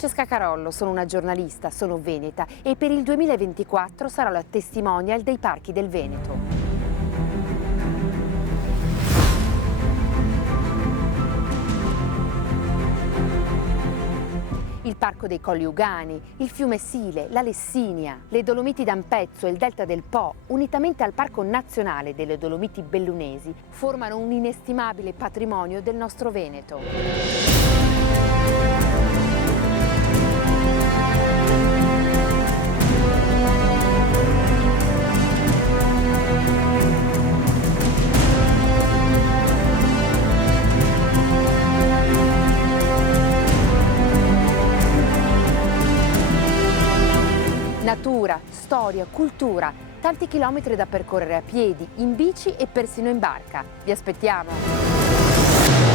Francesca Carollo, sono una giornalista, sono veneta e per il 2024 sarò la testimonial dei parchi del Veneto. Il Parco dei Colli Ugani, il fiume Sile, la Lessinia, le Dolomiti d'Ampezzo e il Delta del Po, unitamente al Parco Nazionale delle Dolomiti Bellunesi, formano un inestimabile patrimonio del nostro Veneto. Natura, storia, cultura, tanti chilometri da percorrere a piedi, in bici e persino in barca. Vi aspettiamo!